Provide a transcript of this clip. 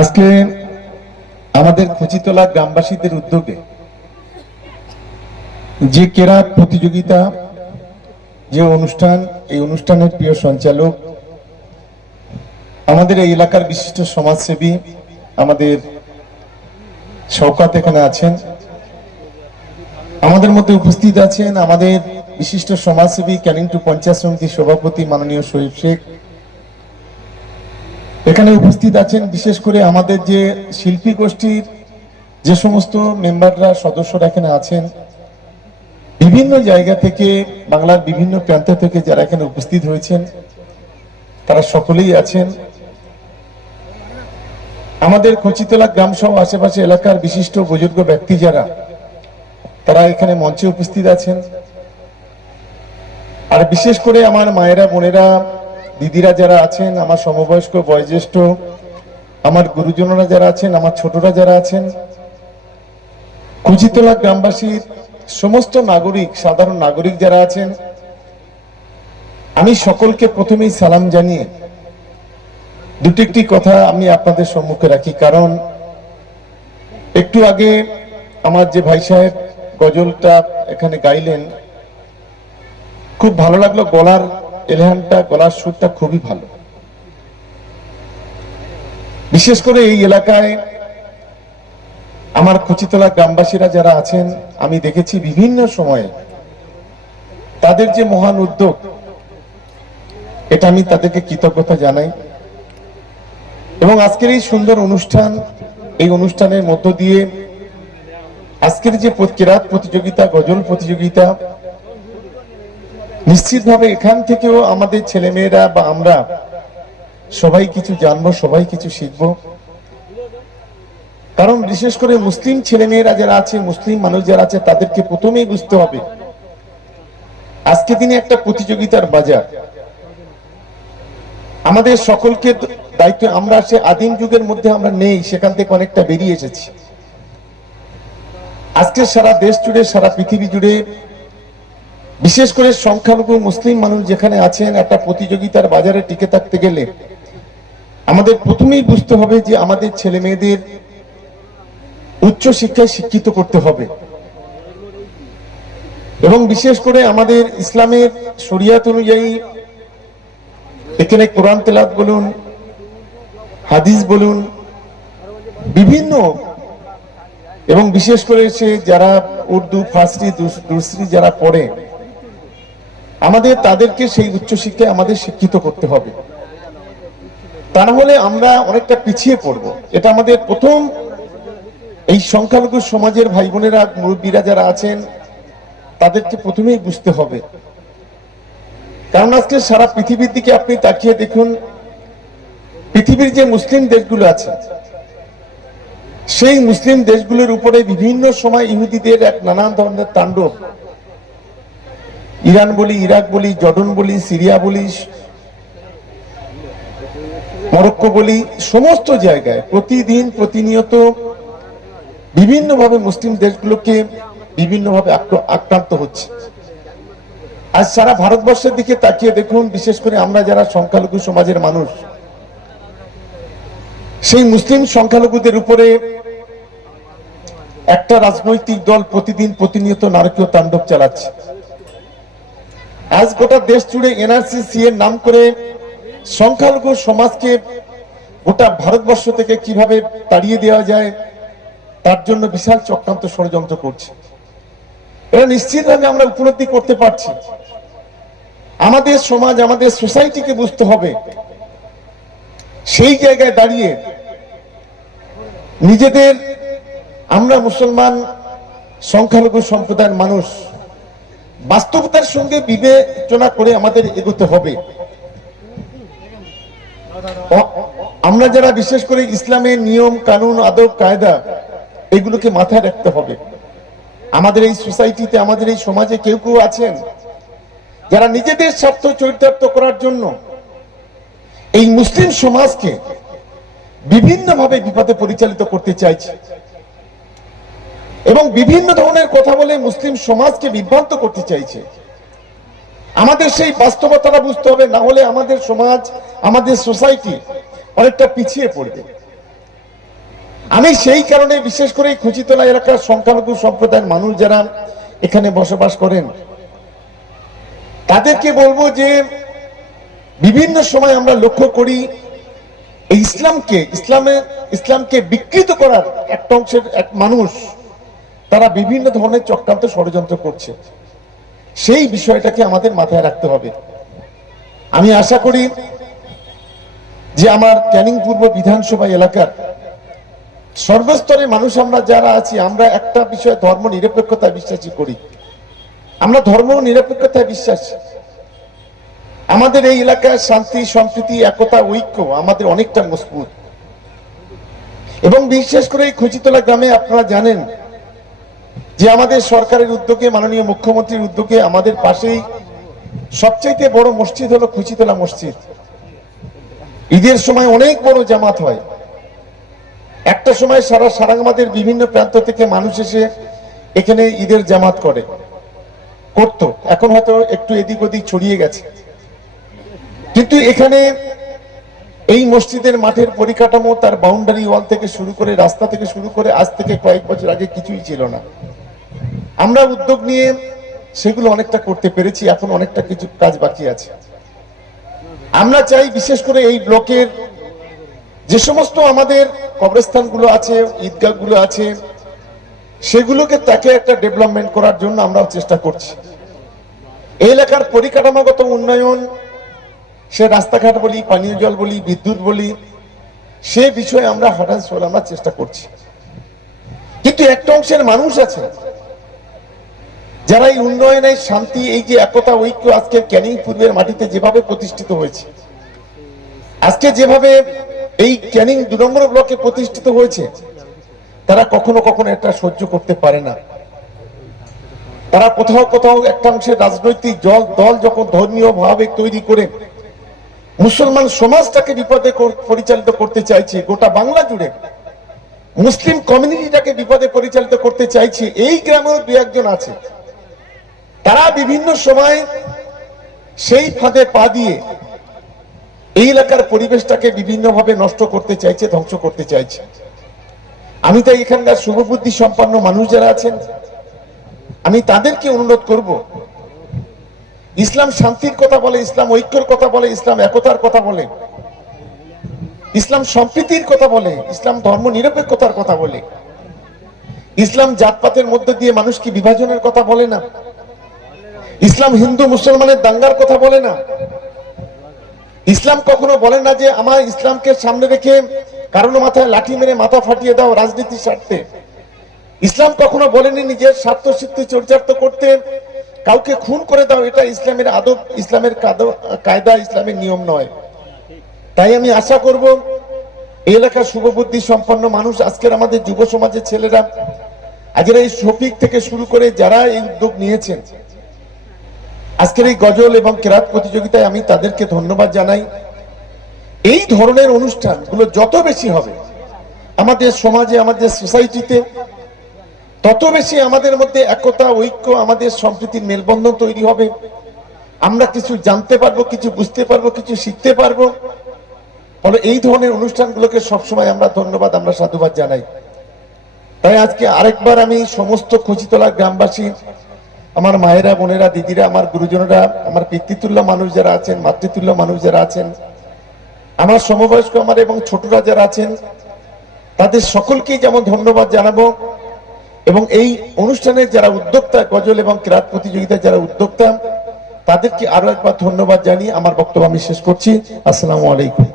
আজকে আমাদের খুচিতলা গ্রামবাসীদের উদ্যোগে যে কেরাত প্রতিযোগিতা, যে অনুষ্ঠান, এই অনুষ্ঠানের প্রিয় সঞ্চালক, আমাদের এই এলাকার বিশিষ্ট সমাজসেবী, আমাদের শওকাত এখানে আছেন। আমাদের মধ্যে উপস্থিত আছেন আমাদের বিশিষ্ট সমাজসেবী, ক্যানিং টু পঞ্চায়েত সমিতির সভাপতি মাননীয় শহীদ শেখ এখানে উপস্থিত আছেন বিশেষ করে আমাদের যে শিল্পী গোষ্ঠীর যে সমস্ত মেম্বাররা, সদস্যরা এখানে আছেন, বিভিন্ন জায়গা থেকে, বাংলার বিভিন্ন প্রান্ত থেকে যারা এখানে উপস্থিত হয়েছেন, তারা সকলেই আছেন। আমাদের কচিতলা গ্রাম সহ আশেপাশে এলাকার বিশিষ্ট বুজুর্গ ব্যক্তি যারা, তারা এখানে মঞ্চে উপস্থিত আছেন। আর বিশেষ করে আমার মায়েরা, বোনেরা দিদিরা যারা আছেন, আমার সমবয়স্ক, বয়োজ্যেষ্ঠ, আমার গুরুজনরা যারা আছেন, আমার ছোটরা যারা আছেন, কুচিতলা গ্রামবাসীর সমস্ত নাগরিক, সাধারণ নাগরিক যারা আছেন, আমি সকলকে প্রথমেই সালাম জানিয়ে দুটি একটি কথা আমি আপনাদের সম্মুখে রাখি। কারণ একটু আগে আমার যে ভাই সাহেব গজলটা এখানে গাইলেন, খুব ভালো লাগল, গলার এলেহানটা গলার সুরটা খুবই ভালো। বিশেষ করে এই এলাকায় আমার কুচিতলা গ্রামবাসীরা যারা আছেন, আমি দেখেছি বিভিন্ন সময়ে তাদের যে মহান উদ্যোগ, এটা আমি তাদেরকে কৃতজ্ঞতা জানাই। এবং আজকের এই সুন্দর অনুষ্ঠান, এই অনুষ্ঠানের মধ্য দিয়ে আজকের যে কেরাত প্রতিযোগিতা, গজল প্রতিযোগিতা নিশ্চিতভাবে এখান থেকেও আমাদের ছেলেমেয়েরা বা আমরা সবাই কিছু জানব, সবাই কিছু শিখব। কারণ বিশেষ করে মুসলিম ছেলেমেয়েরা যারা আছে, মুসলিম মানুষ যারা আছে, তাদেরকে প্রথমেই বুঝতে হবে, আজকে দিনে একটা প্রতিযোগিতার বাজার। আমাদের সকলকে দায়িত্ব, আমরা সে আদিম যুগের মধ্যে আমরা নেই, সেখান থেকে অনেকটা বেরিয়ে এসেছি। আজকে সারা দেশ জুড়ে, সারা পৃথিবী জুড়ে বিশেষ করে সংখ্যালঘু মুসলিম মানুষ যেখানে আছেন, একটা প্রতিযোগিতার বাজারে টিকে থাকতে গেলে আমাদের প্রথমেই বুঝতে হবে যে আমাদের ছেলে মেয়েদের উচ্চ শিক্ষায় শিক্ষিত করতে হবে। এবং বিশেষ করে আমাদের ইসলামের শরিয়াত অনুযায়ী, এখানে কোরআন তেলাত বলুন, হাদিস বলুন, বিভিন্ন এবং বিশেষ করে সে যারা উর্দু, ফার্সি দুসরি যারা পড়ে আমাদের, তাদেরকে সেই উচ্চশিক্ষায় আমাদের শিক্ষিত করতে হবে। তা না হলে আমরা অনেকটা পিছিয়ে পড়ব। এটা আমাদের প্রথম। এই সংখ্যালঘু সমাজের ভাই বোনেরা মুরব্বীরা যারা আছেন, তাদেরকে প্রথমেই বুঝতে হবে। কারণ আজকে সারা পৃথিবীর দিকে আপনি তাকিয়ে দেখুন, পৃথিবীর যে মুসলিম দেশগুলো আছে, সেই মুসলিম দেশগুলোর উপরে বিভিন্ন সময় ইহুদিদের এক নানান ধরনের তাণ্ডব। ইরান বলি, ইরাক বলি, জর্ডন বলি, সিরিয়া বলি, মরক্কো বলি, সমস্ত জায়গায় প্রতিদিন প্রতিনিয়ত বিভিন্নভাবে মুসলিম দেশগুলোকে বিভিন্নভাবে আক্রান্ত হচ্ছে। আজ সারা ভারতবর্ষের দিকে তাকিয়ে দেখুন, বিশেষ করে আমরা যারা সংখ্যালঘু সমাজের মানুষ, সেই মুসলিম সংখ্যালঘুদের উপরে একটা রাজনৈতিক দল প্রতিদিন প্রতিনিয়ত নারকীয় তাণ্ডব চালাচ্ছে। আজ গোটা দেশ জুড়ে এনআরসি সি এর নাম করে সংখ্যালঘু সমাজকে গোটা ভারতবর্ষ থেকে কীভাবে তাড়িয়ে দেওয়া যায়, তার জন্য বিশাল চক্রান্ত ষড়যন্ত্র করছে। এটা নিশ্চিতভাবে আমরা উপলব্ধি করতে পারছি। আমাদের সমাজ, আমাদের সোসাইটিকে বুঝতে হবে। সেই জায়গায় দাঁড়িয়ে নিজেদের আমরা মুসলমান সংখ্যালঘু সম্প্রদায়ের মানুষ বাস্তবতার সঙ্গে বিবেচনা করে আমাদের এগোতে হবে। আমরা যারা বিশেষ করে ইসলামের নিয়ম, কানুন, আদব, কায়দা, এগুলোকে মাথায় রাখতে হবে। আমাদের এই সোসাইটিতে, আমাদের এই সমাজে কেউ কেউ আছেন যারা নিজেদের স্বার্থ চরিতার্থ করার জন্য এই মুসলিম সমাজকে বিভিন্নভাবে বিপদে পরিচালিত করতে চাইছে। এবং বিভিন্ন ধরনের কথা বলে মুসলিম সমাজকে বিভ্রান্ত করতে চাইছে। আমাদের সেই বাস্তবতাটা বুঝতে হবে, না হলে আমাদের সমাজ, আমাদের সোসাইটি অনেকটা পিছিয়ে পড়বে। আমি সেই কারণে বিশেষ করে খুচিতলা এলাকার সংখ্যালঘু সম্প্রদায়ের মানুষ যারা এখানে বসবাস করেন, তাদেরকে বলব যে বিভিন্ন সময় আমরা লক্ষ্য করি ইসলামকে, ইসলামে, ইসলামকে বিকৃত করার একটা অংশের এক মানুষ তারা বিভিন্ন ধরনের চক্রান্ত ষড়যন্ত্র করছে। সেই বিষয়টাকে আমাদের মাথায় রাখতে হবে। আমি আশা করি যে আমার ক্যানিং পূর্ব বিধানসভা এলাকার সর্বস্তরে মানুষ আমরা যারা আছি, আমরা একটা বিষয়ে ধর্ম নিরপেক্ষতায় বিশ্বাসী করি। আমরা ধর্ম নিরপেক্ষতায় বিশ্বাসী। আমাদের এই এলাকায় শান্তি, সম্প্রীতি, একতা, ঐক্য আমাদের অনেকটা মজবুত। এবং বিশেষ করে এই খুচিতলা গ্রামে আপনারা জানেন যে আমাদের সরকারের উদ্যোগে, মাননীয় মুখ্যমন্ত্রীর উদ্যোগে আমাদের পাশেই সবচাইতে বড় মসজিদ হলো খুচিতলা মসজিদ। ঈদের সময় অনেক বড় জামাত হয়। একটা সময় সারা সারাঙ্গামাদের বিভিন্ন প্রান্ত থেকে মানুষ এসে এখানে ঈদের জামাত করে। করতো। এখন হয়তো একটু এদিক ওদিক ছড়িয়ে গেছে। কিন্তু এখানে এই মসজিদের মাঠের পরিকাঠামো, তার বাউন্ডারি ওয়াল থেকে শুরু করে, রাস্তা থেকে শুরু করে আজ থেকে কয়েক বছর আগে কিছুই ছিল না। আমরা উদ্যোগ নিয়ে সেগুলো অনেকটা করতে পেরেছি, এখন অনেকটা কিছু কাজ বাকি আছে। আমরা চাই বিশেষ করে এই ব্লকের যে সমস্ত আমাদের কবরস্থানগুলো আছে, ঈদগাহগুলো আছে, সেগুলোকে তাকে একটা ডেভেলপমেন্ট করার জন্য আমরাও চেষ্টা করছি। এই এলাকার পরিকাঠামোগত উন্নয়ন, সে রাস্তাঘাট বলি, পানীয় জল বলি, বিদ্যুৎ বলি, সে বিষয়ে আমরা হঠাৎ আমরা চেষ্টা করছি। কিন্তু একটা অংশের মানুষ আছে যারা এই উন্নয়নের শান্তি, এই যে একতা, ঐক্য আজকে ক্যানিং পূর্বের মাটিতে যেভাবে প্রতিষ্ঠিত হয়েছে, আজকে যেভাবে এই ক্যানিং দু নম্বর ব্লকে প্রতিষ্ঠিত হয়েছে, তারা কখনো কখনো এটা সহ্য করতে পারে না। তারা কোথাও কোথাও একটা অংশের রাজনৈতিক জল, দল যখন ধর্মীয় ভাবে তৈরি করে মুসলমান সমাজটাকে বিপদে পরিচালিত করতে চাইছে, গোটা বাংলা জুড়ে মুসলিম কমিউনিটিটাকে বিপদে পরিচালিত করতে চাইছে, এই গ্রামেও দু একজন আছে। তারা বিভিন্ন সময় সেই ফাঁদে পা দিয়ে এই এলাকার পরিবেশটাকে বিভিন্নভাবে নষ্ট করতে চাইছে, ধ্বংস করতে চাইছে। আমি তাই এখানকার শুভবুদ্ধি সম্পন্ন মানুষ যারা আছেন, আমি তাদেরকে অনুরোধ করব, ইসলাম শান্তির কথা বলে, ইসলাম ঐক্যর কথা বলে, ইসলাম একতার কথা বলে, ইসলাম সম্প্রীতির কথা বলে, ইসলাম ধর্ম নিরপেক্ষতার কথা বলে, ইসলাম জাতপাতের মধ্যে দিয়ে মানুষকে বিভাজনের কথা বলে না? ইসলাম হিন্দু মুসলমানের দাঙ্গার কথা বলে না। ইসলাম কখনো বলে না যে আমার ইসলামকে সামনে রেখে কারণ মাথায় লাঠি মেরে মাথা ফাটিয়ে দাও রাজনীতির স্বার্থে। ইসলাম কখনো বলেনি নিজের স্বার্থ সিদ্ধি চরিতার্থ করতে। কাউকে খুন করে দাও, এটা ইসলামের আদব, ইসলামের কায়দা, ইসলামের নিয়ম নয়। তাই আমি আশা করব, এই এলাকার শুভবুদ্ধি সম্পন্ন মানুষ, আজকের আমাদের যুব সমাজের ছেলেরা, আজকের এই শফিক থেকে শুরু করে যারা এই উদ্যোগ নিয়েছেন আজকের এই গজল এবং কেরাত প্রতিযোগিতায় আমি তাদেরকে ধন্যবাদ জানাই। এই ধরনের অনুষ্ঠানগুলো যত বেশি হবে, আমাদের সমাজে, আমাদের সোসাইটিতে, তত বেশি আমাদের মধ্যে একতা, ঐক্য, আমাদের সম্প্রীতির মেলবন্ধন তৈরি হবে। আমরা কিছু জানতে পারব, কিছু বুঝতে পারব, কিছু শিখতে পারব। ফলে এই ধরনের অনুষ্ঠানগুলোকে সবসময় আমরা ধন্যবাদ, আমরা সাধুবাদ জানাই। তাই আজকে আরেকবার আমি সমস্ত খচিতলা গ্রামবাসী আমার মায়েরা, বোনেরা, দিদিরা, আমার গুরুজনেরা, আমার পিতৃতুল্য মানুষ যারা আছেন, মাতৃতুল্য মানুষ যারা আছেন, আমার সমবয়স্ক আমার এবং ছোটরা যারা আছেন, তাদের সকলকেই যেমন ধন্যবাদ জানাব। এবং এই অনুষ্ঠানের যারা উদ্যোক্তা, গজল এবং ক্রাত প্রতিযোগিতার যারা উদ্যোক্তা, তাদেরকে আরও একবার ধন্যবাদ জানিয়ে আমার বক্তব্য আমি শেষ করছি। আসসালামু আলাইকুম।